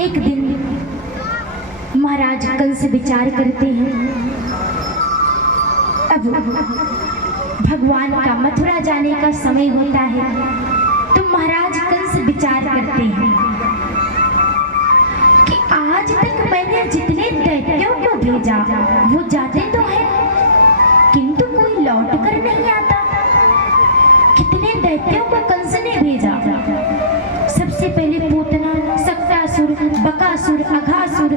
एक दिन महाराज कंस विचार करते हैं, अब भगवान का मथुरा जाने का समय होता है। तो महाराज कंस विचार करते हैं कि आज तक मैंने जितने दैत्यों को भेजा वो जाते तो हैं, किंतु कोई लौट कर नहीं आता। कितने दैत्यों को कंस ने भेजा। सबसे पहले पूतना, सक्टासुर, बकासुर, अघासुर,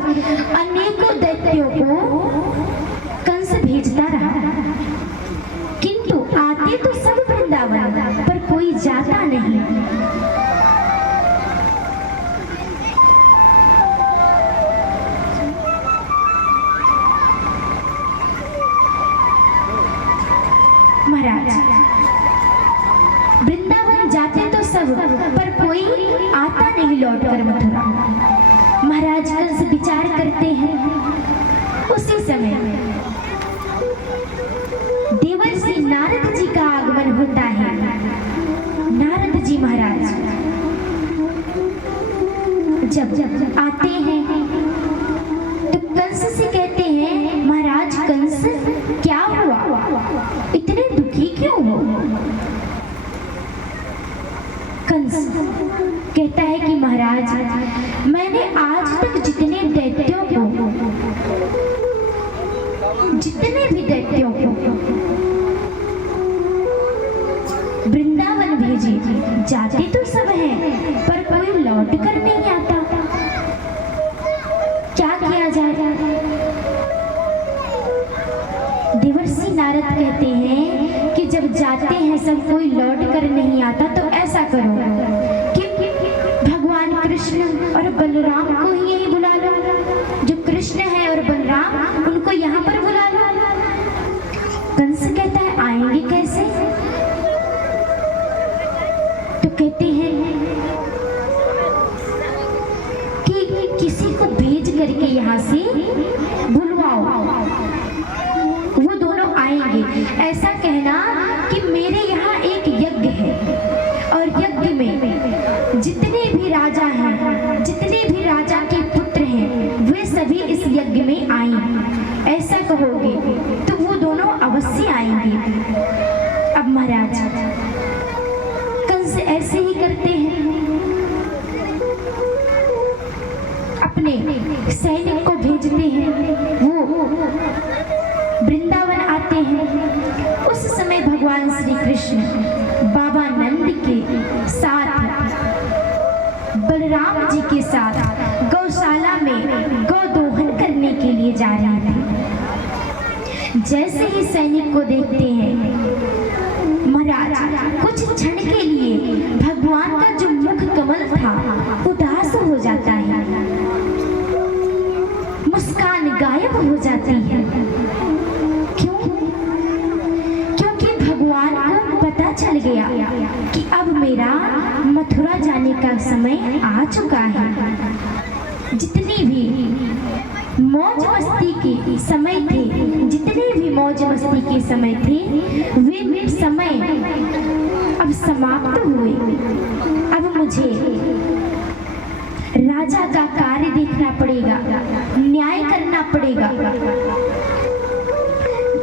अनेकों दैत्यों को कंस भेजता रहा, किंतु आते तो सब वृंदावन पर कोई जाता नहीं। महाराज वृंदावन जाते तो सब पर कोई आता नहीं लौट कर मथुरा। महाराज कंस विचार करते हैं। उसी समय देवर्षि नारद जी का आगमन होता है। नारद जी महाराज जब आते हैं तो कंस से कहते हैं, महाराज कंस क्या हुआ, इतने दुखी क्यों हो। कंस कहता है कि महाराज मैंने आज तक जितने भी दैत्यों को वृंदावन भेजे, जाते तो सब हैं पर कोई लौट कर नहीं आता। क्या किया जाए। देवर्षि नारद कहते हैं कि जब जाते हैं सब कोई लौट कर नहीं आता तो ऐसा करो कि भगवान कृष्ण और बलराम को ही यही बुला लो। जो कृष्ण है और बलराम उनको यहाँ पर बुला लो। कंस कहता है आएंगे कैसे। तो कहते हैं कि किसी को भेज करके यहाँ से बुलवाओ, वो दोनों आएंगे। ऐसा कहना कि मेरे यहाँ एक यज्ञ है और यज्ञ में जितने भी राजा हैं, जितने भी राजा के पुत्र हैं, वे सभी इस यज्ञ में आएंगे। ऐसा कहोगे तो वो दोनों अवश्य आएंगे। अब महाराज कंस ऐसे ही करते हैं, अपने सैनिक को भेजते हैं, वो वृंदावन आते हैं। उस समय भगवान श्री कृष्ण बाबा नंद के साथ, बलराम जी के साथ गौशाला में गौदोहन करने के लिए जा रहे थे। जैसे ही सैनिक को देखते हैं महाराज कुछ क्षण के लिए भगवान का जो मुख कमल था उदास हो जाता है, मुस्कान गायब हो जाती है। भगवान को पता चल गया कि अब मेरा मथुरा जाने का समय आ चुका है। जितनी भी मौज मस्ती के समय थे, जितने भी मौज मस्ती के समय थे, वे समय अब समाप्त हुए। अब मुझे राजा का कार्य देखना पड़ेगा, न्याय करना पड़ेगा।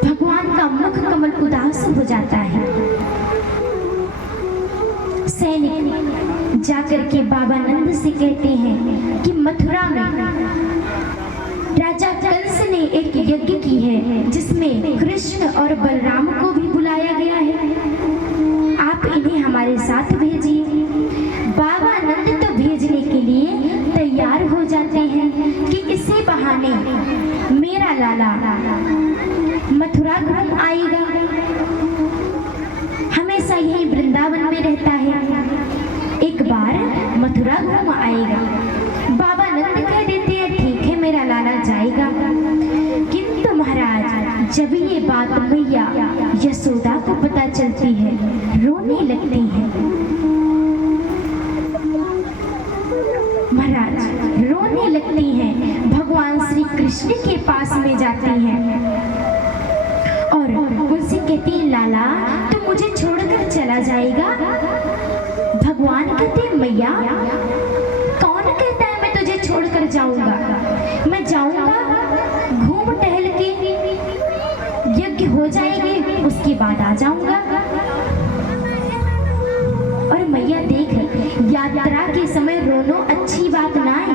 भगवान का मुख कमल उदास हो जाता है। सैनिक जाकर के बाबा नंद से कहते हैं कि मथुरा में राजा कंस ने एक यज्ञ की है जिसमें कृष्ण और बलराम को भी बुलाया गया है, आप इन्हें हमारे साथ भेजिए। बाबा नंद तो भेजने के लिए तैयार हो जाते हैं कि इसी बहाने मेरा लाला मथुरा घूम आएगा, हमेशा यही वृंदावन में रहता है, एक बार मथुरा घूम आएगा। बाबा नंद कह देते हैं ठीक है मेरा लाला जाएगा। किंतु महाराज जब ये बात मैया यशोदा को पता चलती है, रोने लगती है। महाराज रोने लगती हैं, भगवान श्री कृष्ण के पास में जाती हैं और उनसे कहती है लाला तुम मुझे छोड़कर चला जाएगा। भगवान कहते मैया कौन कहता है मैं तुझे छोड़कर जाऊंगा, मैं जाऊंगा, घूम टहल के यज्ञ हो जाएंगे, उसके बाद आ जाऊंगा। और मैया देख, यात्रा के समय रोनो अच्छी बात ना है,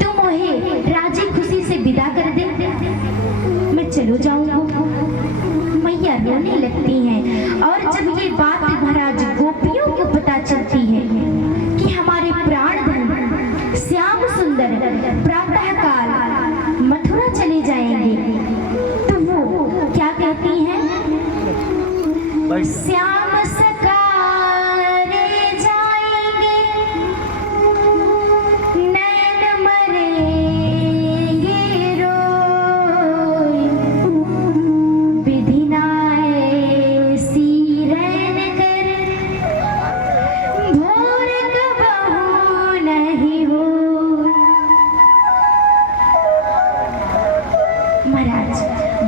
तुम मोहे राजी खुशी से विदा कर दे, मैं चलो जाऊंगा। मैया रोने लगती हैं। और जब ये बात महाराज गोपियों को पता चलती है कि हमारे प्राणधन श्याम सुंदर प्रातः काल मथुरा चले जाएंगे, तो वो क्या कहती हैं? श्याम सकारे जाएंगे, नैन मरेंगे रोए, विधि नाए सीरन कर, भोर कबहू नहीं हो। महाराज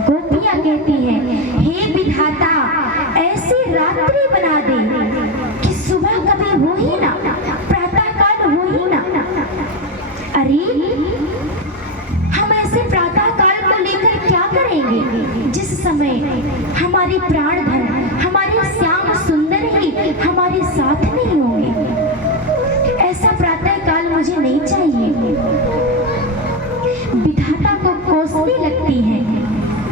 गोपियां कहती हैं, हे विधाता, ऐसी रात्रि बना दे कि सुबह कभी हो ही ना, प्रातः काल हो ही ना। अरे हम ऐसे प्रातः काल को लेकर क्या करेंगे जिस समय हमारे प्राणधन, हमारे श्याम सुंदर ही हमारे साथ नहीं होंगे? ऐसा प्रातः काल मुझे नहीं चाहिए। विधाता को कोसने लगती है,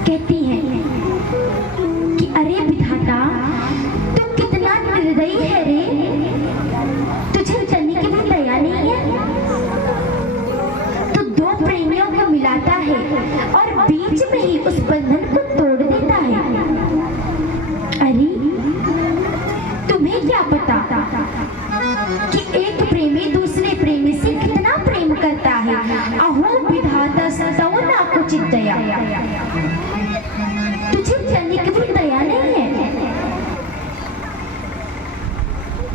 कहती है कि अरे विधाता, तू कितना निर्दयी है रे, तुझे तनिक भी दया नहीं है। तू दो प्रेमियों को मिलाता है और बीच में ही उस बंधन को तोड़ देता है। अरे तुम्हें क्या पता कि एक प्रेमी दूसरे प्रेमी से कितना प्रेम करता है? अहो विधाता सतौ ना कुचित दया, तुझे तनिक भी दया नहीं है।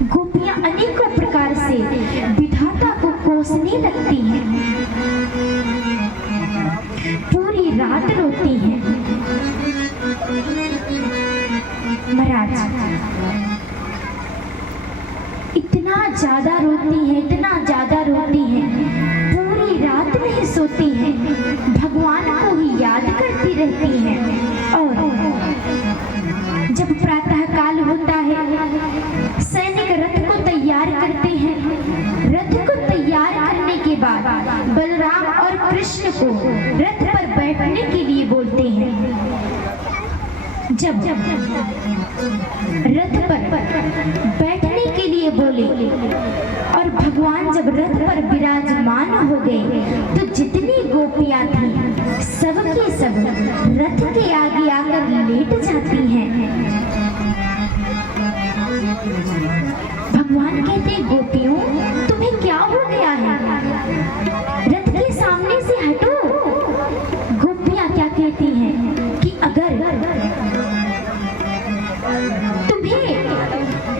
गोपियां अनेकों प्रकार से विधाता को कोसने लगती हैं, पूरी रात रोती हैं। महाराज इतना ज्यादा रोती हैं, इतना ज्यादा रोती हैं, पूरी रात नहीं सोती हैं, भगवान को ही याद करती रहती हैं। और जब प्रातः काल होता है, सैनिक रथ को तैयार करते हैं। रथ को तैयार करने के बाद बलराम और कृष्ण को रथ पर बैठने के लिए बोलते हैं। जब रथ पर बैठने के लिए बोले और भगवान जब रथ पर विराजमान हो गए, तो जितनी गोपियां थी सब के सब रथ के आगे आकर लेट जाती हैं। भगवान कहते, गोपियों तुम्हें क्या हो गया है, रथ के सामने से हटो। गोपियां क्या कहती हैं कि अगर तुम्हें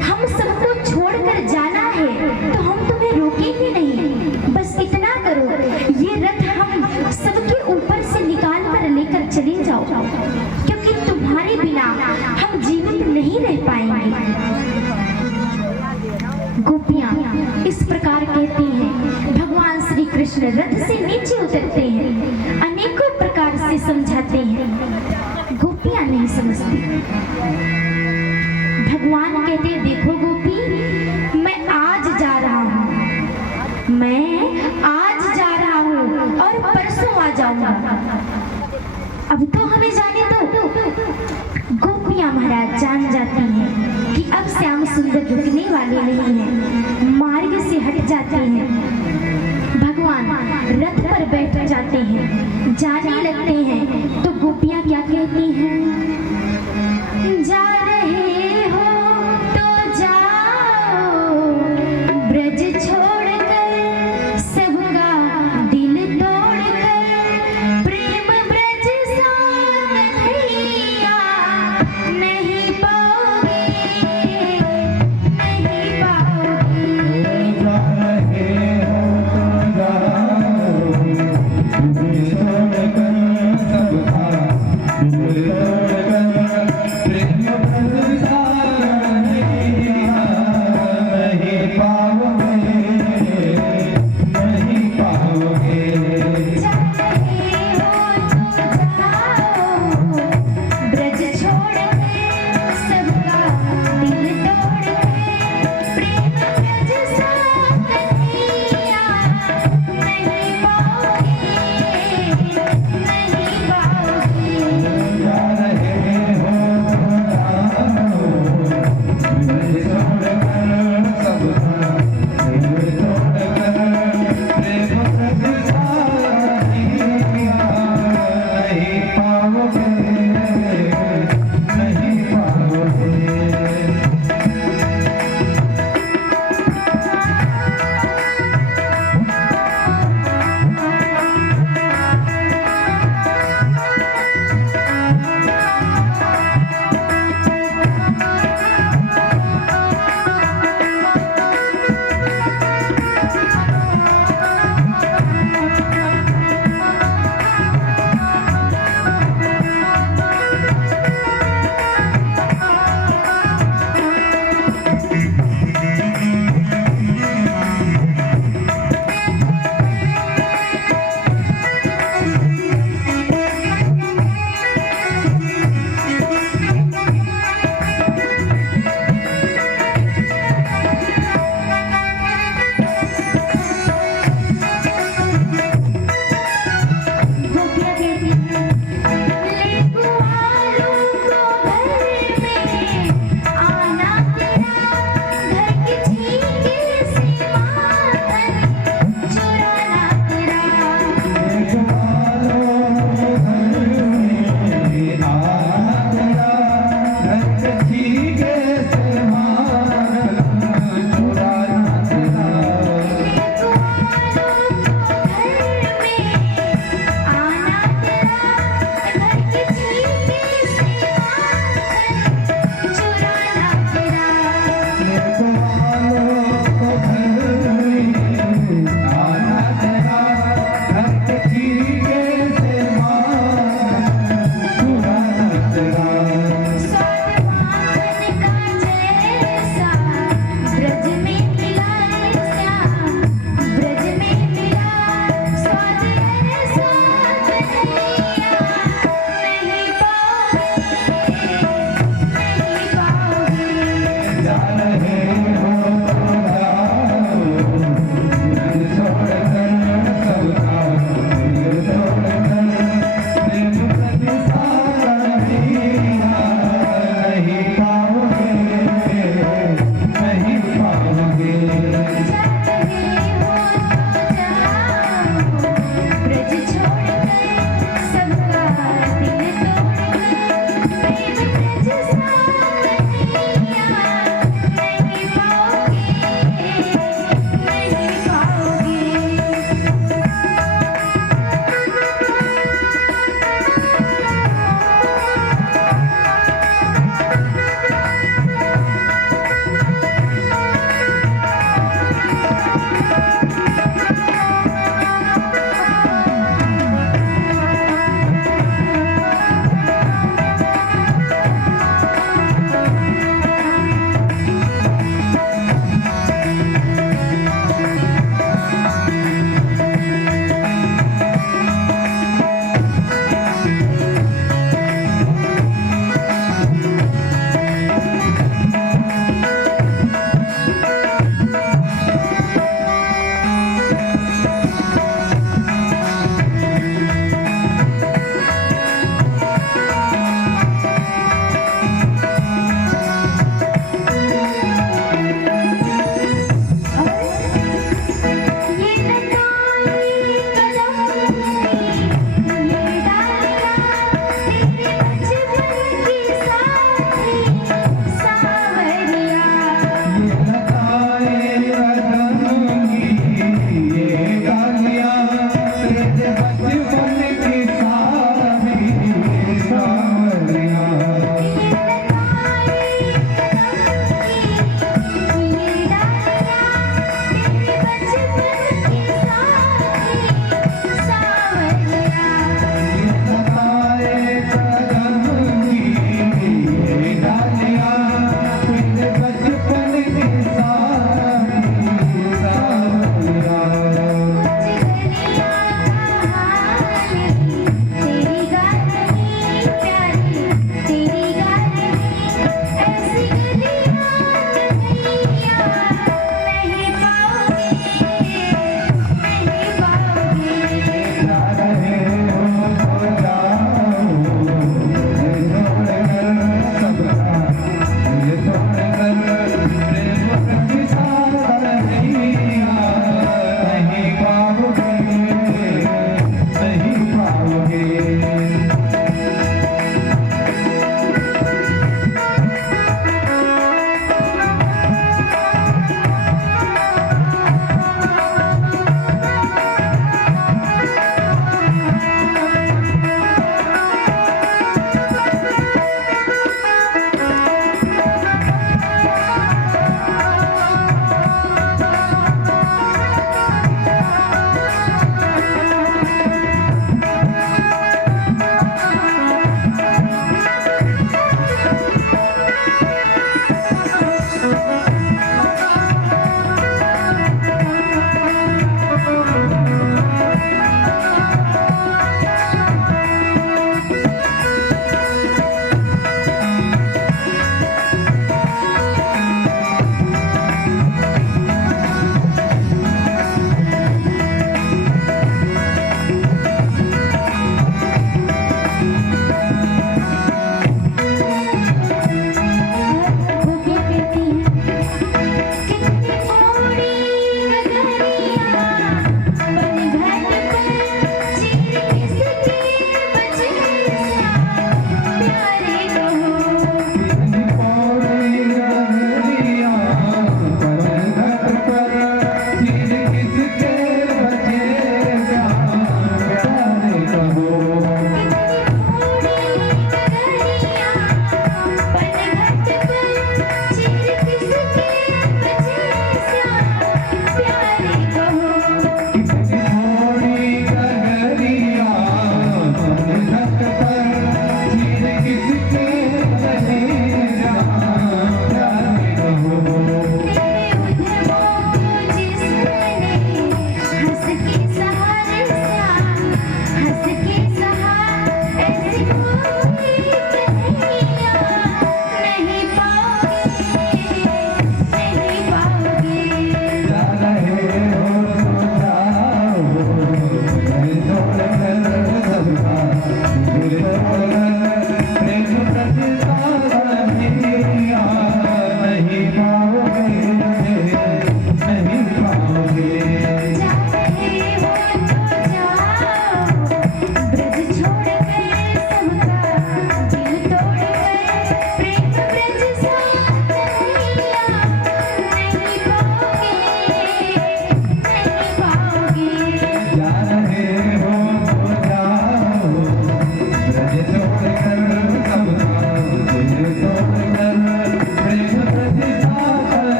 हम सबको छोड़कर जाना है तो हम तुम्हें रोकेंगे नहीं, बस इतना करो, ये रथ हम सबके ऊपर से निकाल कर लेकर चले जाओ, क्योंकि तुम्हारे बिना हम जीवित नहीं रह पाएंगे। गोपियां इस प्रकार कहती हैं। भगवान श्री कृष्ण रथ से नीचे उतरते हैं, अनेकों प्रकार से समझाते हैं, गोपियां नहीं समझती। भगवान कहते, देखो गोपी, मैं आज जा रहा हूँ, मैं आज जा रहा हूँ और परसों आ जाऊंगा, अब तो हमें जाने दो। गोपियां महाराज जान जाती हैं कि अब श्याम सुंदर रुकने वाले नहीं हैं, मार्ग से हट जाते हैं। भगवान रथ पर बैठ जाते हैं, जाने लगते हैं, तो गोपियां क्या कहती हैं? जा रहे हो तो जाओ, ब्रज छोड़कर सबका दिल तोड़कर, प्रेम ब्रज सा कन्हैया नहीं पाओगे, नहीं पाओगे। जा रहे हो तो जाओ, ब्रज छोड़कर सबका दिल तोड़कर,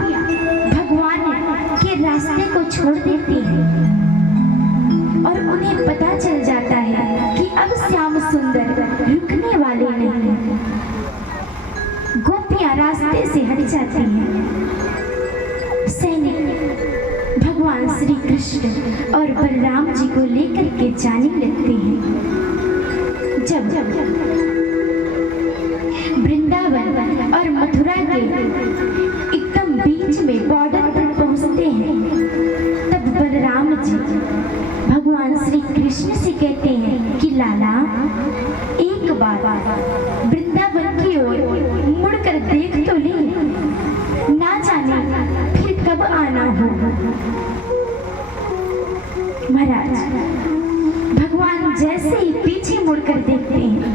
भगवान के रास्ते को छोड़ देती हैं और उन्हें पता चल जाता है कि अब श्याम सुंदर रुकने वाले नहीं हैं। गोपियां रास्ते से हट जाती हैं। सैनिक भगवान श्री कृष्ण और बलराम जी को लेकर के जाने लगते हैं। जब वृंदावन और मथुरा के एकदम बीच में बॉर्डर पर पहुंचते हैं, तब बलराम जी भगवान श्री कृष्ण से कहते हैं कि लाला, एक बार वृंदावन की ओर मुड़कर देख तो ले, ना जाने फिर कब आना हो। महाराज भगवान जैसे ही पीछे मुड़कर देखते हैं,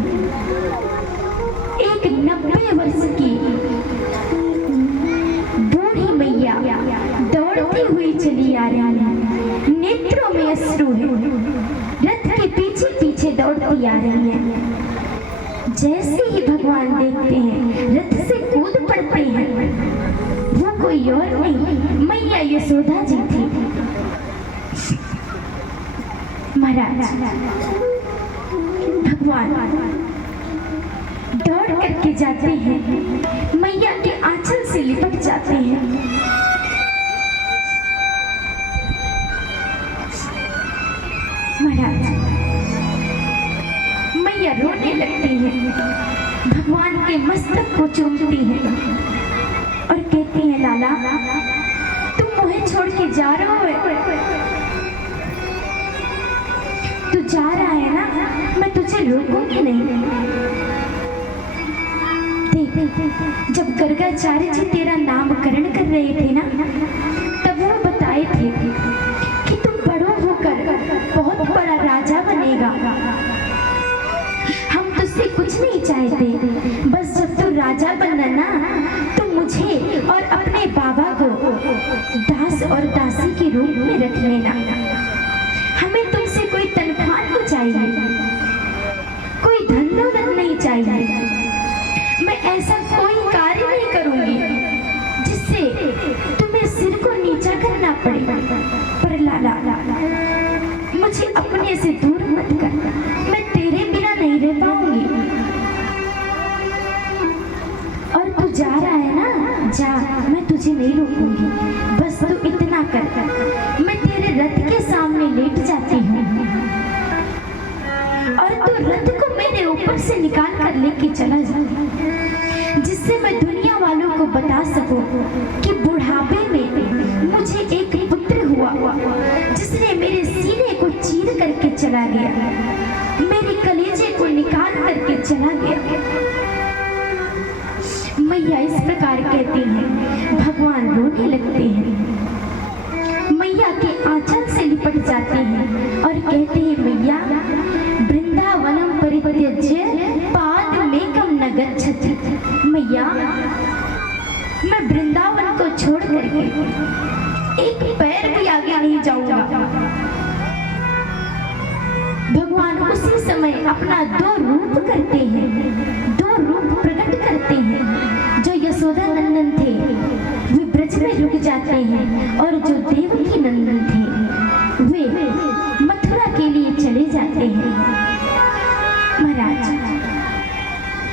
एक 90 वर्ष की बूढ़ी मैया दौड़ती हुई चली आ रही है। नेत्रों में अश्रु है, रथ के पीछे पीछे दौड़ती आ रही है। जैसे ही भगवान देखते हैं, रथ से कूद पड़ते हैं। वो कोई और नहीं, मैया यशोदा जी थी। महाराज भगवान दौड़ करके जाते हैं, मैया के आंचल से लिपट जाते हैं। महाराज मैया रोने लगती हैं, भगवान के मस्तक को चूमती हैं और कहती हैं, लाला तुम मुझे छोड़ के जा रहे हो? तू जा रहा है ना, मैं तुझे रोकूंगी नहीं। देख, जब गर्गाचार्य जी तेरा नामकरण कर रहे थे ना, तब वो बताए थे कि तुम बड़ो होकर बहुत बड़ा राजा बनेगा। हम तुझसे कुछ नहीं चाहते, बस जब तू राजा बनना ना, तो मुझे और अपने बाबा को दास और दासी के रूप में रख लेना। हमें तुमसे कोई तनख्वाह नहीं चाहिए, कोई धन दौलत नहीं चाहिए। मैं ऐसा कोई कार्य नहीं करूंगी जिससे तुम्हें सिर को नीचा करना पड़े। पर लाला मुझे अपने से दूर मत कर, मैं तेरे बिना नहीं रह पाऊंगी। और तू जा रहा है ना, जा, मैं तुझे नहीं रोकूंगी। बस तू इतना कर, मैं तेरे रथ के सामने लेट जाती हूँ और तू रथ को मेरे ऊपर से निकाल कर लेके चला जा, जिससे मैं दुनिया वालों को बता सकूं कि बुढ़ापे में मुझे एक पुत्र हुआ जिसने मेरे सीने को चीर करके चला गया, मेरे कलेजे को निकाल करके चला गया। मैया इस प्रकार कहती हैं, भगवान रोने लगते हैं, मैया के आंचल से लिपट जाते हैं और कहते हैं, मैया वृंदावनम परित्यज्य पादमेकं न गच्छति। मैया मैं वृंदावन को छोड़ करके एक पैर भी आगे नहीं जाऊंगा। भगवान उसी समय अपना दो रूप करते हैं, दो रूप प्रकट करते हैं। जो यशोदा नंदन थे वे ब्रज में रुक जाते हैं और जो देवकी नंदन थे वे मथुरा के लिए चले जाते हैं। महाराज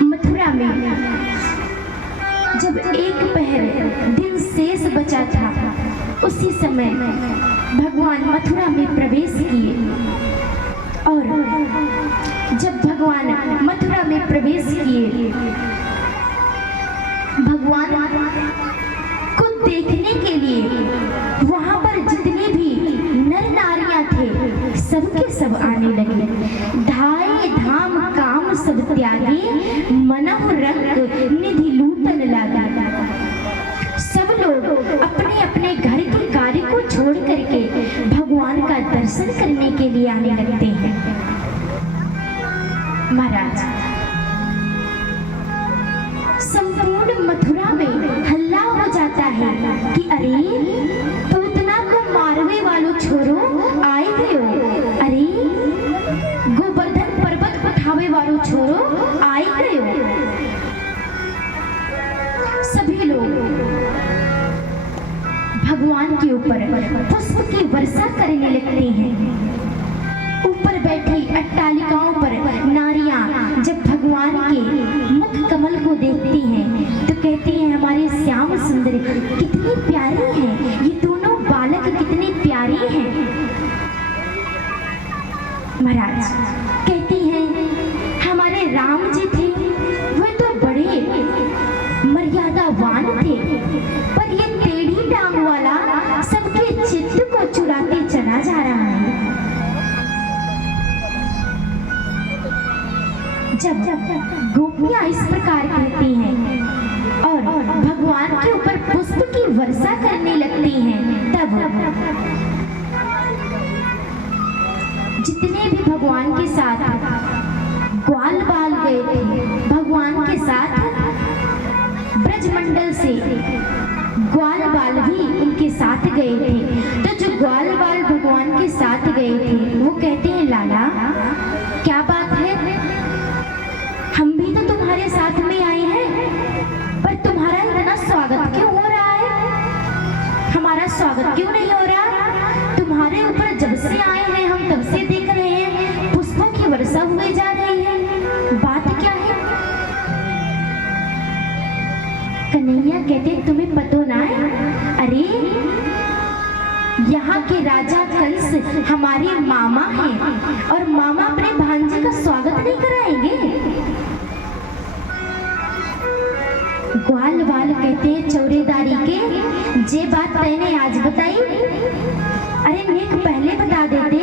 मथुरा में जब एक पहर दिन शेष बचा था, उसी समय भगवान मथुरा में प्रवेश किए। और जब भगवान मथुरा में प्रवेश किए, भगवान को देखने के लिए वहां पर जितने भी नर नारियां थे सबके सब आने लगे। धाय धाम काम सब त्यागे, मनहु रंग निधि लूटन लगा। सब लोग अपने अपने घर के कार्य को छोड़ करके भगवान का दर्शन करने के लिए आने लगते हैं। महाराज संपूर्ण मथुरा में हल्ला हो जाता है कि अरे पूतना को मारने वालों छोरो आए गए हो, अरे गोवर्धन पर्वत उठावे वालों छोरो आए गए हो। सभी लोग भगवान के ऊपर पुष्प की वर्षा करने लगते हैं। ऊपर बैठी अट्टालिकाओं पर नारियां जब भगवान के मुख कमल को देखती हैं तो कहती हैं हमारे श्याम सुंदर कितनी प्यारी हैं, ये दोनों बालक कितने प्यारे हैं। महाराज कहती हैं हमारे राम जी थे वे तो बड़े मर्यादावान थे, पर ये टेढ़ी टांग वाला सबके चित्त को चुराते चला जा रहा है। जब गोपियां इस प्रकार कहती हैं और भगवान के ऊपर पुष्प की वर्षा करने लगती हैं, तब जितने भी भगवान के साथ ग्वाल बाल गए थे, भगवान के साथ ब्रजमंडल से ग्वाल बाल भी उनके साथ गए थे। तो जो ग्वाल बाल भगवान के साथ गए थे वो कहते हैं लाला क्या बात है, हम भी तो तुम्हारे साथ में आए हैं, पर तुम्हारा इतना स्वागत क्यों हो रहा है, हमारा स्वागत क्यों नहीं हो रहा, तुम्हारे ऊपर जब से आए हैं हम तब से देख रहे हैं पुष्पों की वर्षा हुई जा रही है, बात क्या है। कन्हैया कहते तुम्हें पता ना है, अरे यहाँ के राजा कंस हमारे मामा हैं और मामा अपने भांजे का स्वागत नहीं कराएंगे। ग्वाल बाल कहते हैं चौरेदारी के जे बात तैने आज बताई, अरे नेक पहले बता देते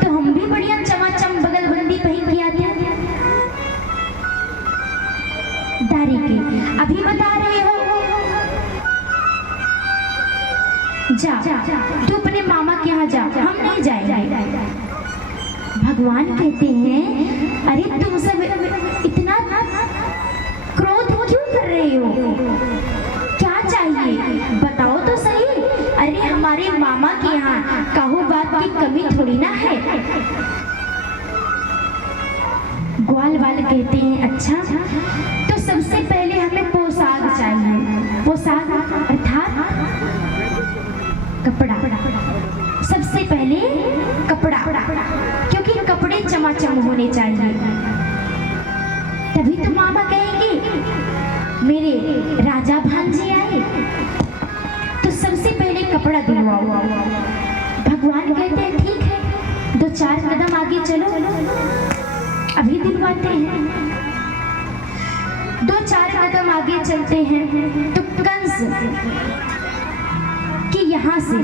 तो हम भी बढ़िया चमाचम बगलबंदी पहन के आते। दारी के अभी बता रहे हो, जा तू अपने मामा के यहाँ जा, हम नहीं जाएंगे। भगवान कहते हैं अरे तुम सब इतना क्रोध क्यों कर रहे हो, क्या चाहिए बताओ तो सही। अरे हमारे मामा के यहाँ काहू बात की कमी थोड़ी ना है। ग्वाल वाले कहते हैं अच्छा तो सबसे पहले हमें पोशाक चाहिए, पोशाक अर्थात कपड़ा, सबसे पहले कपड़ा, क्योंकि कपड़े चमाचम होने चाहिए। तभी तो मामा कहेंगे मेरे राजा भांजे आए, तो सबसे पहले कपड़ा दिलवाओ। भगवान कहते हैं ठीक है, 2-4 कदम आगे चलो, अभी दिलवाते हैं। 2-4 कदम आगे चलते हैं तो कंस कि यहाँ से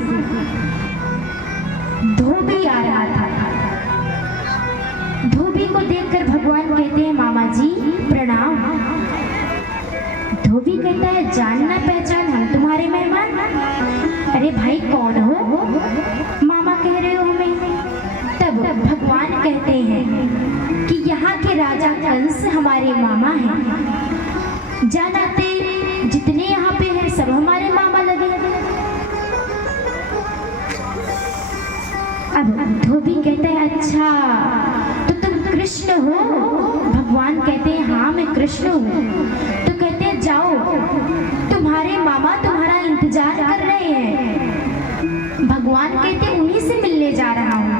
धोबी आ रहा था। धोबी को देखकर भगवान कहते हैं मामा जी प्रणाम। धोबी कहता है जानना पहचान हम तुम्हारे मेहमान। अरे भाई कौन हो, मामा कह रहे हो हमें। तब भगवान कहते हैं कि यहाँ के राजा कंस हमारे मामा हैं, जानाते जितने यहाँ पे हैं सब हमारे मामा लगे। अब धोबी कहते हैं अच्छा तो तुम कृष्ण हो। भगवान कहते हैं हाँ मैं कृष्ण हूँ। तो कहते हैं जाओ तुम्हारे मामा तुम्हारा इंतजार कर रहे हैं। भगवान कहते हैं उन्हीं से मिलने जा रहा हूँ,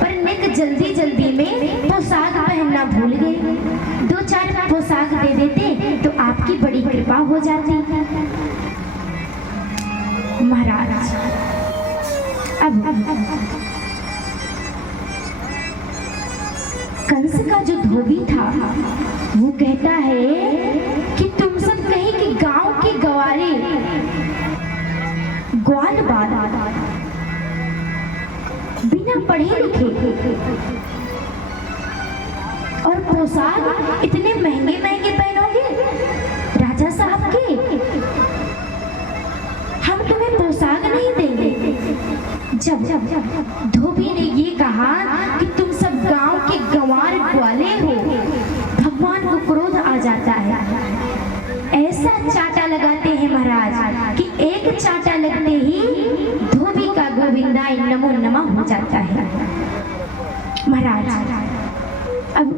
पर निक जल्दी जल्दी में पोशाक पहनना भूल गए। 2-4 पोशाक दे देते तो आपकी बड़ी कृपा हो जाती। महाराज अब कंस का जो धोबी था वो कहता है कि तुम सब कहीं कि गांव के गवारे ग्वाल बाल बिना पढ़े लिखे और पोशाक इतने महंगे महंगे पहनोगे राजा साहब के, हम तुम्हें पोशाक नहीं देंगे। जब धोबी ने ये कहा कि तुम सब गांव के गंवार ग्वाले हो, भगवान को क्रोध आ जाता है। ऐसा चाटा लगाते हैं महाराज कि एक चाटा लगते ही धोबी का गोविंदाय नमो नमः हो जाता है। महाराज अब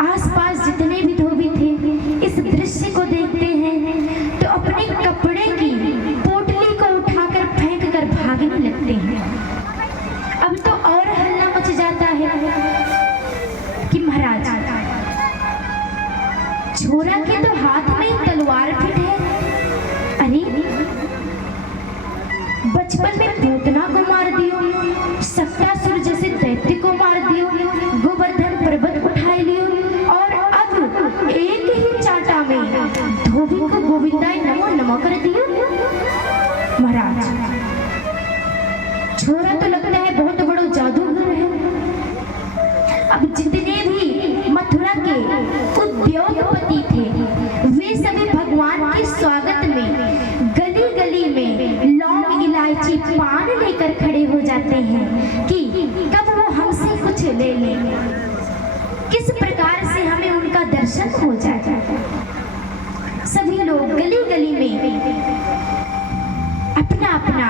आसपास जितने भी धोबी थे इस दृश्य को देखते हैं तो अपने कपड़े की पोटली यहाँ कर दिया। महाराज छोरा तो लगता है बहुत बड़ा जादूगर है। अब जितने भी मथुरा के उद्योगपति थे वे सभी भगवान के स्वागत में गली गली में लौंग इलायची पान लेकर खड़े हो जाते हैं कि कब वो हमसे कुछ ले लें, किस प्रकार से हमें उनका दर्शन हो जाए। सभी लोग गली गली में अपना अपना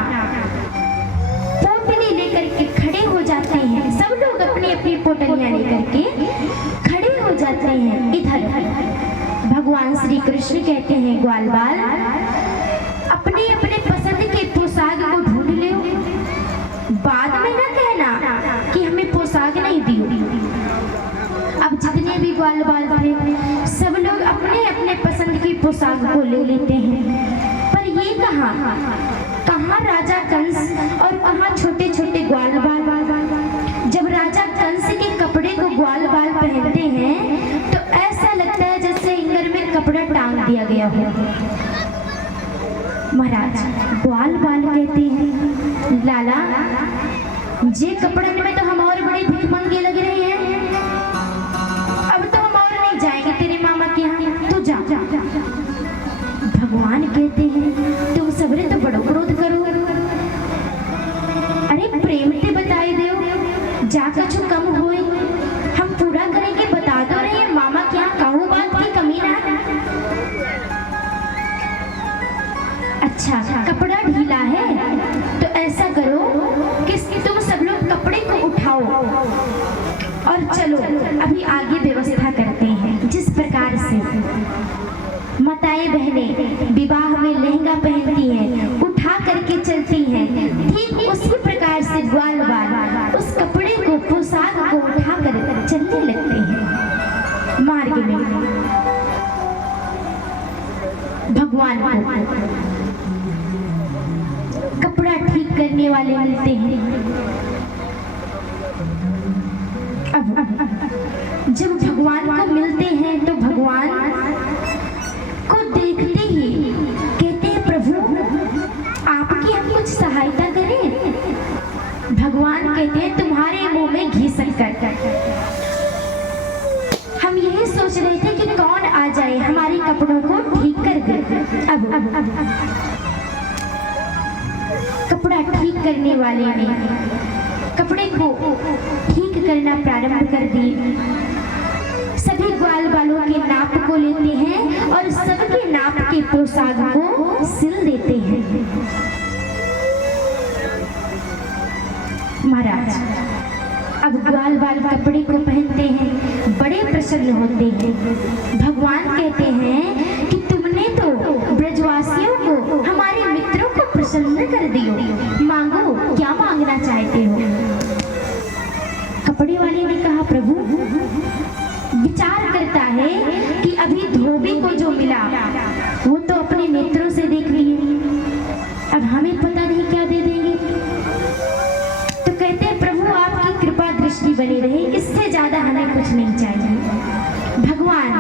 पोटली लेकर के खड़े हो जाते हैं। सब लोग अपनी अपनी पोटलियां लेकर के खड़े हो जाते हैं। इधर भगवान श्री कृष्ण कहते हैं, ग्वाल बाल अपने अपने पसंद के पोशाक को ढूंढ लो, बाद में ना कहना कि हमें पोशाक नहीं दी। अब जितने भी ग्वाल बाल थे सब लोग अपने अपने पसंद की पोशाक को ले लेते हैं। पर ये कहाँ राजा कंस और कहाँ छोटे छोटे ग्वाल बाल। जब राजा कंस के कपड़े को ग्वाल बाल पहनते हैं तो ऐसा लगता है जैसे इंगर में कपड़ा टांग दिया गया हो। महाराज ग्वाल बाल कहते हैं, लाला जे कपड़न में तो हम और बड़े भिखमंगे लग रहे हैं, अब तो हम और नहीं जाएंगे तेरे मामा के यहाँ, तू जा। भगवान कहते हैं, तुम सबरे तो बड़ो क्रोध करो, अरे प्रेम से बताई दो, जा कछु कम होए हम पूरा करेंगे, बता दो रहे मामा के यहाँ कहूँ बात की कमी ना। अच्छा कपड़ा ढीला है तो ऐसा करो कि तुम सब लोग कपड़े को उठाओ और चलो अभी आगे व्यवस्था करते हैं। जिस प्रकार से माताएं बहनें विवाह में लहंगा पहनती हैं, उठा करके चलती हैं, ठीक उसी प्रकार से ग्वाल बाल उस कपड़े को पोशाक को उठा कर चलने लगते हैं। मार्ग में भगवान को कपड़ा ठीक करने वाले मिलते हैं। अब जब भगवान को मिलते हैं तो भगवान को देखते ही कहते हैं, प्रभु आपकी हम कुछ सहायता करें। भगवान कहते हैं, तुम्हारे मुंह में घी शक्कर। हम यही सोच रहे थे कि कौन आ जाए हमारे कपड़ों को ठीक कर दे। अब कपड़ा ठीक करने वाले ने कपड़े को ठीक करना प्रारंभ कर दिए। सभी ग्वाल बालों के नाप को लेते हैं और सबके नाप के पोशाक को सिल देते हैं। महाराज अब ग्वाल बाल कपड़े को पहनते हैं, बड़े प्रसन्न होते हैं। भगवान कहते हैं कि तुमने तो ब्रजवासियों को, हमारे मित्रों को प्रसन्न कर दियो, मांगो क्या मांगना चाहते हो। कपड़े वाले ने कहा, प्रभु विचार करता है कि अभी धोबी को जो मिला वो तो अपने नेत्रों से देख लिए, अब हमें पता नहीं क्या दे देंगे। तो कहते हैं, प्रभु आपकी कृपा दृष्टि बनी रहे, इससे ज्यादा हमें कुछ नहीं चाहिए। भगवान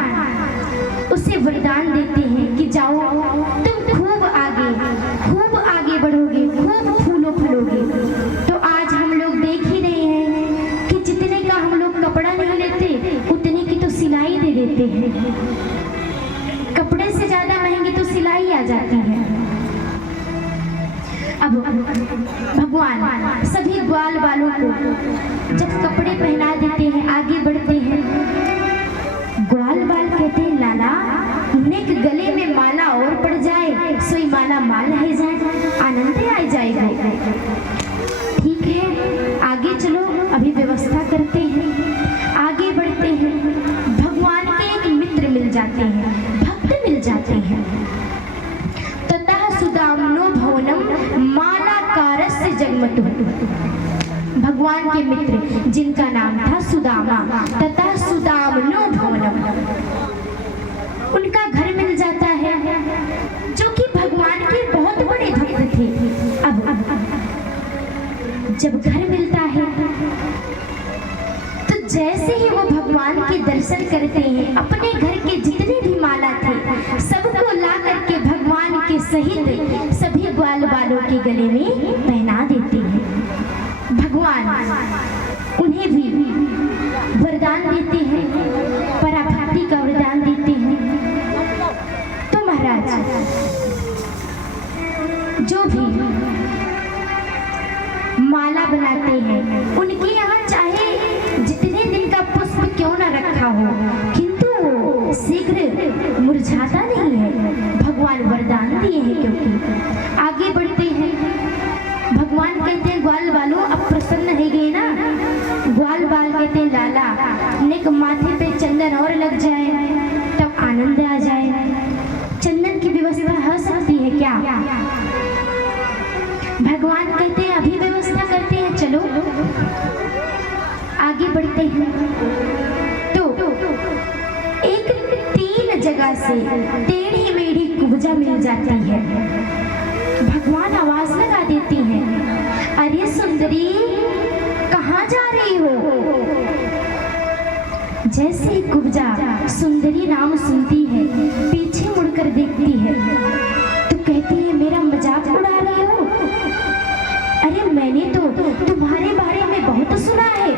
उसे वरदान देते हैं कि जाओ तुम खूब आगे बढ़ोगे, खूब फूलो फलोगे। तो आज हम लोग देख ही रहे हैं कि जितने का हम लोग कपड़ा नहीं लेते उतने की तो सिलाई दे देते हैं। कपड़े से ज्यादा महंगी तो सिलाई आ जाती है। अब भगवान सभी ग्वाल बालों को जब कपड़े पहना देते हैं, आगे बढ़ते हैं। ग्वाल बाल कहते हैं, लाला नेक गले में माला और पड़ जाए, सोई माला माल रह जाए, आनंद आ जाएगा। ठीक है आगे चलो, अभी व्यवस्था करते हैं। आगे बढ़ते हैं, भगवान के एक मित्र मिल जाते हैं, भक्त मिल जाते हैं। ततः सुदामनो भवनम मालाकारस्य जगमतु। भगवान के मित्र जिनका नाम था सुदामा, तथा सुदामनो भवनम, उनका घर मिल जाता है, जो कि भगवान के बहुत बड़े भक्त थे। अब जब घर मिलता है तो जैसे ही वो भगवान के दर्शन करते हैं, अपने घर के जितने भी माला थे सबको ला करके भगवान के सहित सभी ग्वाल बालों के गले में पहना देते हैं। भगवान उन्हें भी वरदान देते हैं, पराभक्ति का वरदान देते हैं। तो महाराज जो भी माला बनाते हैं उनके यहाँ चाहे जितने दिन का पुष्प क्यों ना रखा हो, किंतु वो शीघ्र मुरझाता नहीं है। भगवान वरदान दिए हैं। क्योंकि आगे बढ़ते हैं, भगवान कहते हैं ग्वाल बालो अब प्रसन्न है गए ना। ग्वाल बाल कहते हैं लाला नेक माथे पे चंदन और लग जाए तब आनंद आ जाए। चंदन की व्यवस्था हो सकती है क्या? भगवान कहते हैं अभी व्यवस्था करते हैं, चलो आगे बढ़ते हैं। तो एक 3 जगह से टेढ़ी मेढ़ी कुब्जा मिल जाती है। भगवान आवाज लगा देती हैं, अरे सुंदरी कहाँ जा रही हो? जैसे कुब्जा सुंदरी नाम सुनती है, पीछे मुड़कर देखती है तो कहती है मेरा मजाक उड़ा रही हो? अरे मैंने तो तुम्हारे बारे में बहुत सुना है,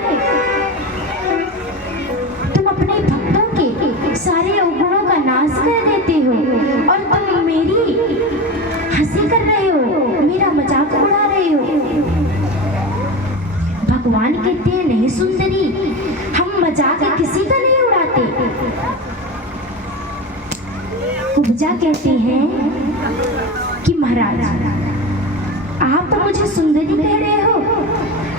तुम अपने भक्तों के सारे अवगुणों का नाश कर देते हो और तुम मेरी हंसी कर रहे हो, मेरा मजाक उड़ा रहे हो। भगवान कहते हैं नहीं सुंदरी, हम मजाक किसी का नहीं उड़ाते। कुब्जा कहते हैं कि महाराज आप मुझे सुंदरी कह रहे हो?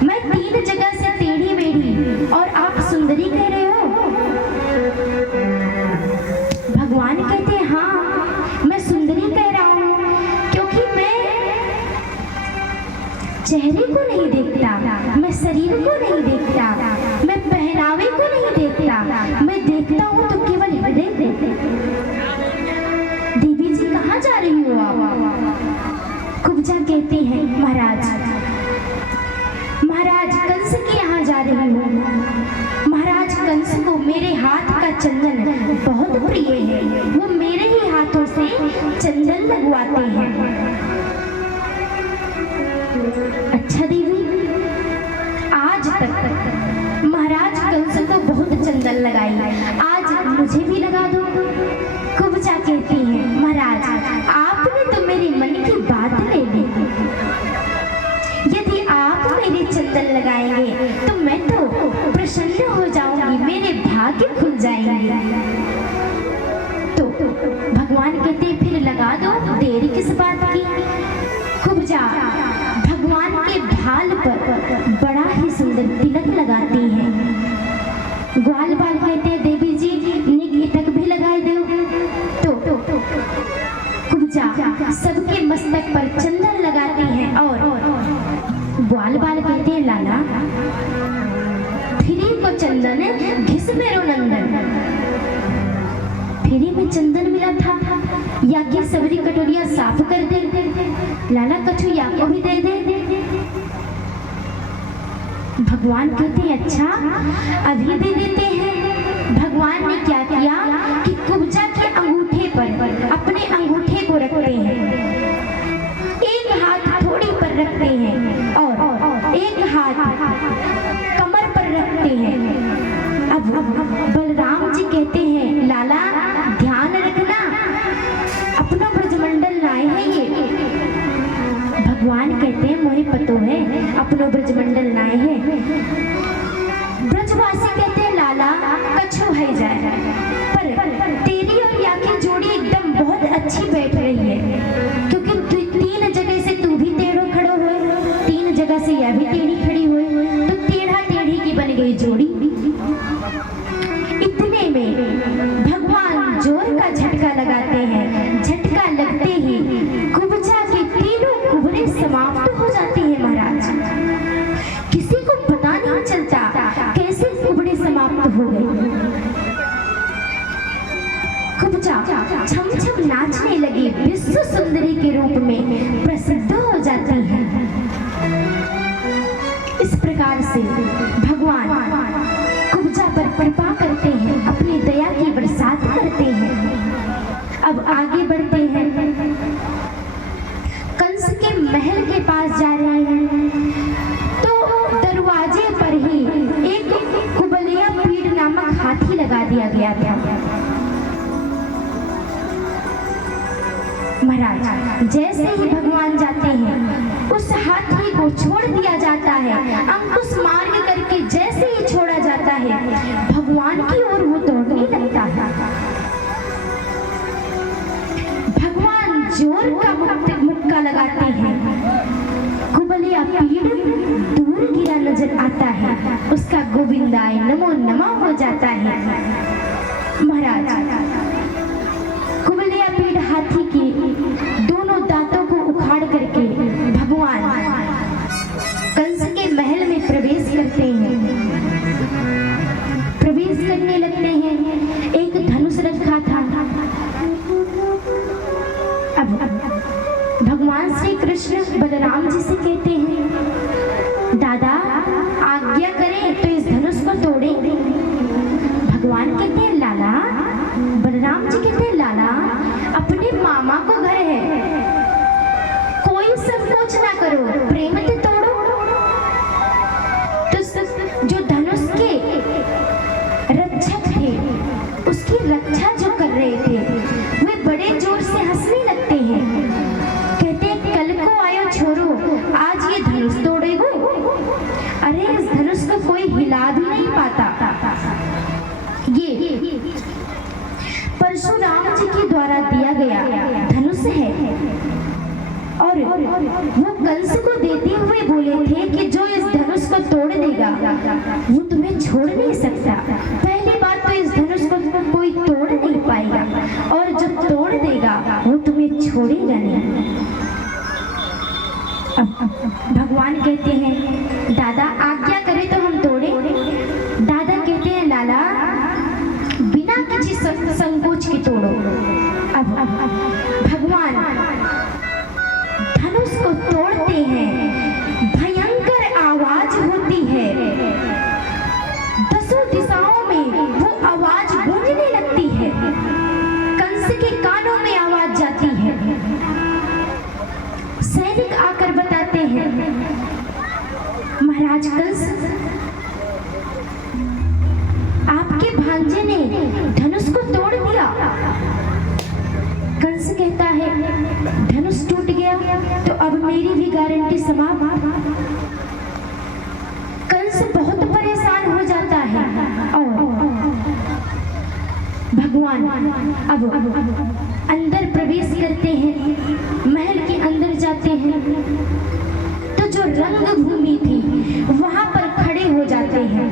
मैं 3 जगह से टेढ़ी मेढ़ी और आप सुंदरी कह रहे हो? भगवान कहते हैं हाँ मैं सुंदरी कह रहा हूँ, क्योंकि मैं चेहरे को नहीं देखता, मैं शरीर को नहीं देखता, मैं पहनावे को नहीं देखता, मैं देखता हूँ तो केवल हृदय को। देवी जी कहाँ जा रही हो आप? कुब्जा कहते हैं महाराज कंस के यहाँ जा रही हूँ। महाराज कंस को मेरे हाथ का चंदन बहुत प्रिय है, वो मेरे ही हाथों से चंदन लगवाते हैं। अच्छा देवी, आज तक महाराज कंस को बहुत चंदन लगाई, आज मुझे भी लगा दो। कुब्जा कहती है महाराज आपने तो मेरे मन की बात ले ली, यदि आप मेरे चंदन लगाएंगे तो मैं तो प्रसन्न हो जाऊंगी, मेरे भाग्य खुल जाएंगे। तो भगवान कहते फिर लगा दो, देरी किस बात की। कुब्जा भगवान के भाल पर बड़ा ही सुंदर तिलक लगाती है। ग्वाल बाल कहते हैं देवी जी निक तक भी लगाए दो। तो कुब्जा सबके मस्तक पर चंदन लगाती है और ग्वाल बाल कहते हैं लाला फ्री को चंदन घिस मेरो नंदन। फ्री में चंदन मिला था, याज्ञ सबरी कटोरिया साफ कर दे, लाला कछु या को भी दे दे। भगवान कहते हैं अच्छा अभी दे देते हैं। भगवान ने क्या किया कि कुब्जा के अंगूठे पर अपने अंगूठे को रखते हैं, एक हाथ थोड़ी पर रखते हैं और एक हाथ कमर पर रखते हैं। अब बलराम जी कहते हैं लाला ध्यान रखना, अपना ब्रजमंडल लाए हैं ये। भगवान कहते हैं मोहे पतो है अपनो ब्रजमंडल लाए हैं। ब्रजवासी कहते हैं लाला कछु है जाए, पर तेरी और या की जोड़ी एकदम बहुत अच्छी बैठ रही है, क्योंकि 3 जगह से तू भी टेढ़ो खड़ो हुए, 3 जगह से यह भी टेढ़ी खड़ी हुई, तो टेढ़ा टेढ़ी की बन गई जोड़ी। इतने में भगवान जोर का झटका लगाते हैं, झटका लगते ही कुब्जा के तीनों कुबरे समाप्त हो जाते हैं। महाराज किसी को पता नहीं चलता कैसे कुबरे समाप्त हो गए। कुब्जा छम छम नाचने लगी, विश्व सुंदरी के रूप में प्रसिद्ध हो जाती है। इस प्रकार से भगवान कुब्जा पर कृपा करते हैं, अपनी दया की बरसात करते हैं। अब आगे बढ़ते हैं। महल के पास जा रहे हैं तो दरवाजे पर ही एक कुबलिया पीड़ नामक हाथी लगा दिया गया था। महाराज, जैसे ही भगवान जाते हैं उस हाथी को छोड़ दिया जाता है। अंकुश मार्ग करके जैसे ही छोड़ा जाता है भगवान की ओर वो दौड़ने लगता है। भगवान जोर का मुक्का लगाते हैं, कुबलिया पीड़ दूर गिरा नजर आता है, उसका गोविंदाय नमो नमः हो जाता है। महाराज, कुबलिया पीड़ हाथी के दोनों दांतों को उखाड़ करके भगवान कंस के महल में प्रवेश करते हैं। प्रवेश करने लगते हैं। एक धनुष रखा था। अब भगवान श्री कृष्ण बलराम जी से कहते हैं, दादा आज्ञा करें तो इस धनुष को तोड़ें। भगवान कहते हैं, लाला। बलराम जी कहते हैं, लाला अपने मामा को घर है, कोई संकोच ना करो, प्रेम से तोड़ो। तो जो धनुष के रक्षक थे उसकी रक्षा जो कर रहे थे वे बड़े जोर से हंसने लगते हैं। कहते हैं, कल को आयो छोरो, आज ये धनुष तोड़ेगो। अरे इस धनुष को कोई हिला भी नहीं पाता। ये परशुराम जी के द्वारा दिया गया धनुष है और वो कंस को देते हुए बोले थे कि जो इस धनुष को तोड़ देगा वो तुम्हें छोड़ नहीं सकता। पहली बात तो इस धनुष को कोई तोड़ नहीं पाएगा और जो तोड़ देगा वो तुम्हें छोड़ेगा नहीं। भगवान कहते हैं, दादा आज्ञा करे तो हम तोड़े। दादा कहते हैं, लाला बिना किसी संकोच के तोड़ो। अब भगवान धनुष को तोड़ते हैं, भयंकर आवाज होती है, दसों दिशाओं में वो आवाज गूंजने लगती है, कंस के कानों में आवाज जाती है। सैनिक आकर बताते हैं, महाराज कंस, आपके भांजे ने धनुष को तोड़ दिया। कंस कहता है, धनुष टूट गया तो अब मेरी भी गारंटी समाप्त। कंस बहुत परेशान हो जाता है और भगवान अब अंदर प्रवेश करते हैं, महल के अंदर जाते हैं तो जो रंगभूमि थी वहां पर खड़े हो जाते हैं।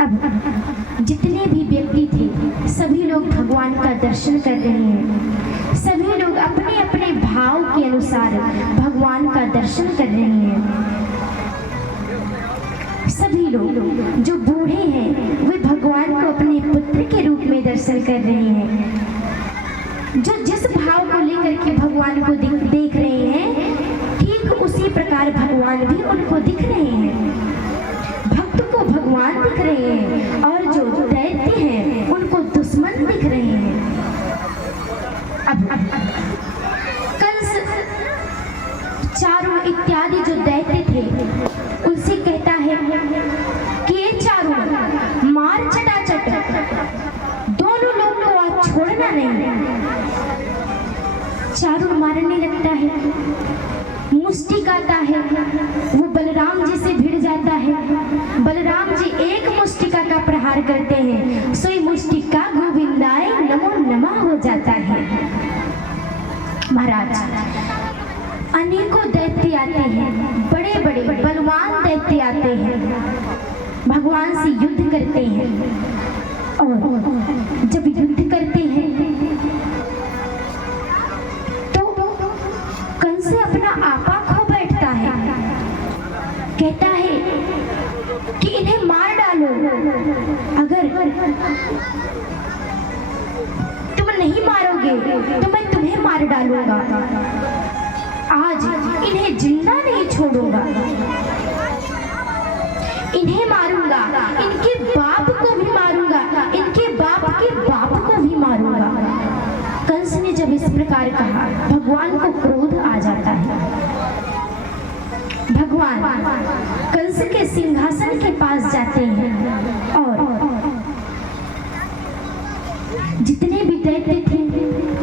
अब जितने भी व्यक्ति थे सभी लोग भगवान का दर्शन कर रहे हैं। सभी लोग अपने अपने भाव के अनुसार भगवान का दर्शन कर रहे हैं। सभी लोग जो बूढ़े हैं वे भगवान को अपने पुत्र के रूप में दर्शन कर रहे हैं। जो जिस भाव को लेकर के भगवान को देख रहे हैं ठीक उसी प्रकार भगवान भी उनको दिख रहे हैं। भक्त को भगवान दिख रहे हैं और जो दैत्य हैं उनको दुश्मन दिख रहे हैं। अब कंस चारों इत्यादि जो दैत्य थे उनसे कहता है कि ये चारों मार चटाचट, दोनों लोग को आज छोड़ना नहीं। चारों मारने लगता है, मुष्टि गाता है, वो बलराम जी से भिड़ जाता है। बलराम जी एक मुष्टिका का प्रहार करते हैं, सोई मुष्टिका गोविंदाय नमो नमः हो जाता है। महाराज, अनेकों दैत्य आते हैं, बड़े बड़े बलवान दैत्य आते हैं, भगवान से युद्ध करते हैं और जब युद्ध करते हैं तो कंस अपना आपा खो बैठता है। कहता है कि इन्हें मार डालो, अगर तुम नहीं मारोगे तो मैं तुम्हें मार डालूंगा। आज इन्हें जिंदा नहीं छोड़ूंगा, इन्हें मारूंगा, इनके बाप को भी मारूंगा, इनके बाप के बाप को भी मारूंगा। कंस ने जब इस प्रकार कहा भगवान को क्रोध आ जाता है। कंस के सिंहासन के पास जाते हैं और जितने भी दैत्य थे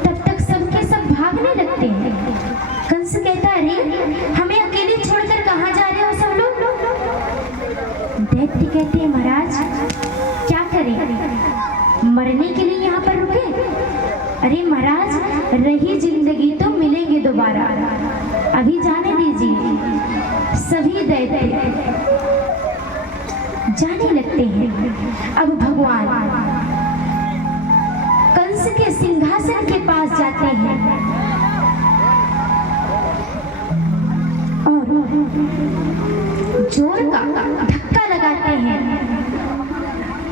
तब तक सबके सब भागने लगते हैं। कंस कहता है, अरे हमें अकेले छोड़कर कहाँ जा रहे हो सब लोग? दैत्य कहते हैं, महाराज क्या करें, मरने के लिए यहाँ पर रुके? अरे महाराज, रही जिंदगी तो मिलेंगे दोबारा, अभी जाने दीजिए। सभी दैत्य जाने लगते हैं। अब भगवान कंस के सिंहासन के पास जाते हैं और जोर का धक्का लगाते हैं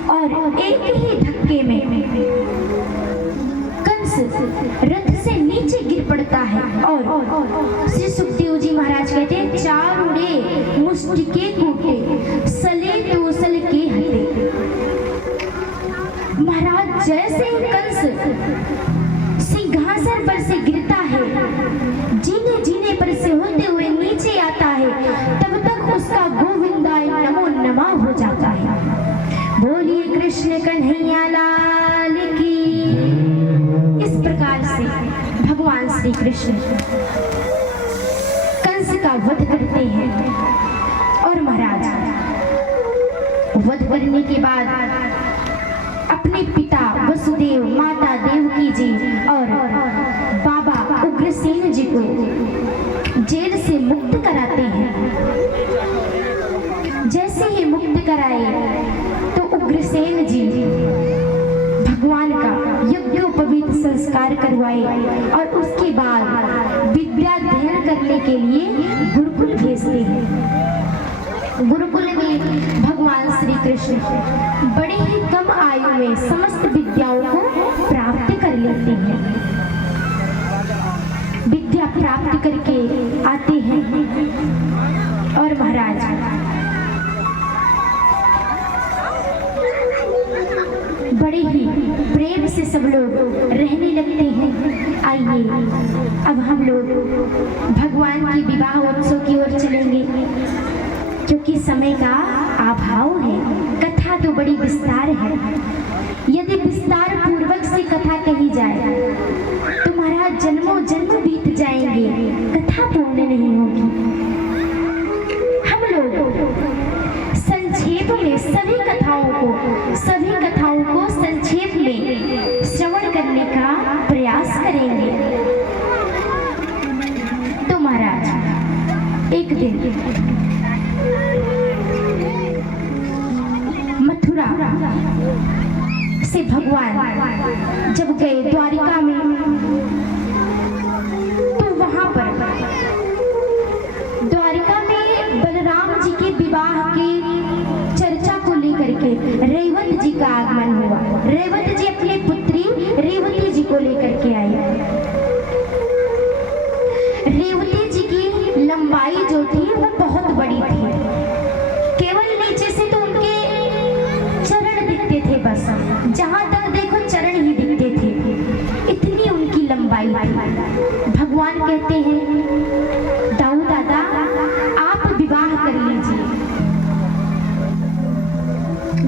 और एक ही धक्के में कंस रथ से नीचे गिर पड़ता है और श्री सुखदेव जी महाराज कहते हैं, चार उड़े मुष्टि के कूटे, सले तो सल के हटे। महाराज जैसे ही कंस सिंहासन पर से गिरता है, जीने जीने पर से होते हुए नीचे आता है, तब तक उसका गोविंदाय नमो नमः हो जाता है। बोलिए कृष्ण कन्हैया लाल की। इस प्रकार से भगवान श्री कृष्ण कंस का वध करते हैं और महाराज वध करने के बाद अपने पिता वसुदेव, माता देवकी जी और बाबा उग्रसेन जी को जेल से मुक्त कराते हैं। जैसे ही मुक्त कराए तो उग्रसेन जी भगवान का यज्ञोपवीत संस्कार करवाए और उसके बाद विद्याध्ययन करने के लिए गुरुकुल भेजते हैं। गुरुकुल में भगवान श्री कृष्ण बड़े ही कम आयु में समस्त विद्याओं को प्राप्त कर लेते हैं। विद्या प्राप्त करके आते हैं और महाराज बड़े ही प्रेम से सब लोग रहने लगते हैं। आइए अब हम लोग भगवान की विवाह उत्सव की ओर चलेंगे, क्योंकि समय का अभाव है। कथा तो बड़ी विस्तार है, यदि विस्तार पूर्वक से कथा कही जाए तो महाराज जन्मों जन्म बीत जाएंगे, कथा पूर्ण नहीं होगी। हम लोग संक्षेप में सभी कथाओं को संक्षेप में श्रवण करने का प्रयास करेंगे। तो महाराज एक दिन मथुरा से भगवान जब गए द्वारिका में, तो वहां पर द्वारिका में बलराम जी के विवाह की चर्चा को लेकर के रेवत जी का आगमन हुआ। रेवत जी अपनी पुत्री रेवती जी को लेकर के आई। रेवती जी की लंबाई जो थी वो बहुत बड़ी थी, केवल नीचे से तो उनके चरण दिखते थे, बस जहां तक देखो चरण ही दिखते थे, इतनी उनकी लंबाई थी। भगवान कहते हैं, दाऊ दादा आप विवाह कर लीजिए।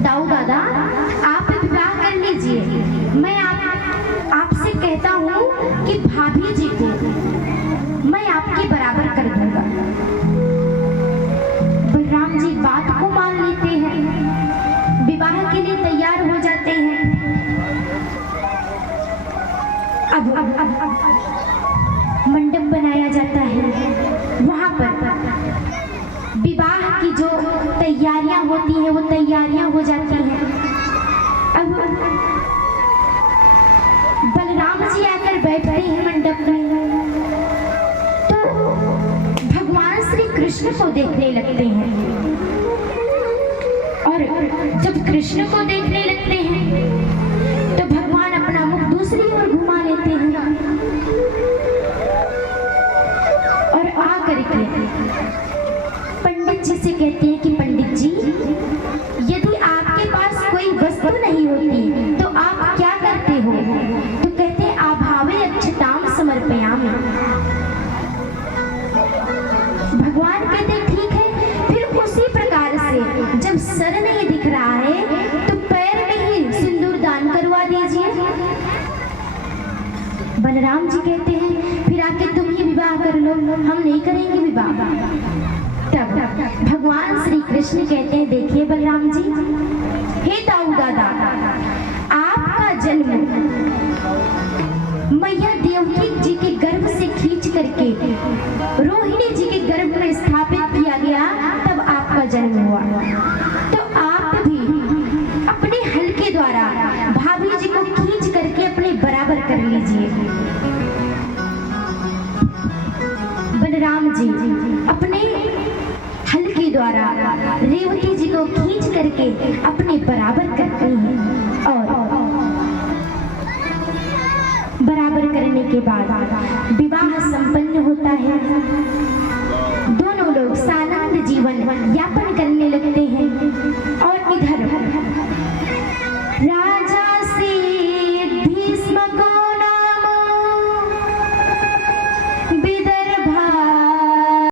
दाऊ दादा आप विवाह कर लीजिए, मैं आपसे कहता हूँ कि भाभी जी को मैं आपके बराबर कर दूंगा। बलराम जी बात को मान लेते हैं, विवाह के लिए तैयार हो जाते हैं। अब मंडप बनाया जाता है, वहां पर विवाह की जो तैयारियां होती हैं वो तैयारियां हो जाती हैं। अब बलराम जी आकर बैठते हैं मंडप में, तो भगवान श्री कृष्ण को देखने लगते हैं और जब कृष्ण को देखने लगते हैं तो भगवान अपना मुख दूसरी ओर घुमा लेते हैं और आ करके पंडित जी से कहते हैं कि पंडित जी, यदि आपके पास कोई वस्तु नहीं होती तो आप क्या करते हो? तो कहते हैं आभावे अक्षताम समर्पयामि। भगवान कहते ठीक है, फिर बलराम जी कहते हैं फिर आके तुम ही विवाह कर लो, हम नहीं करेंगे विवाह। तब भगवान श्री कृष्ण कहते हैं देखिए बलराम जी, हे दाऊ दादा, आपका जन्म मैया देवकी जी के गर्भ से खींच करके रोहिणी जी के गर्भ में स्थापित किया गया, तब आपका जन्म हुआ। तो आप भी अपने हल के द्वारा भाभी जी को खींच करके अपने बराबर कर लीजिए। बलराम जी अपने हल के द्वारा रेवती जी को खींच करके अपने बराबर करते हैं और बराबर करने के बाद विवाह संपन्न होता है। दोनों लोग सानंद जीवन यापन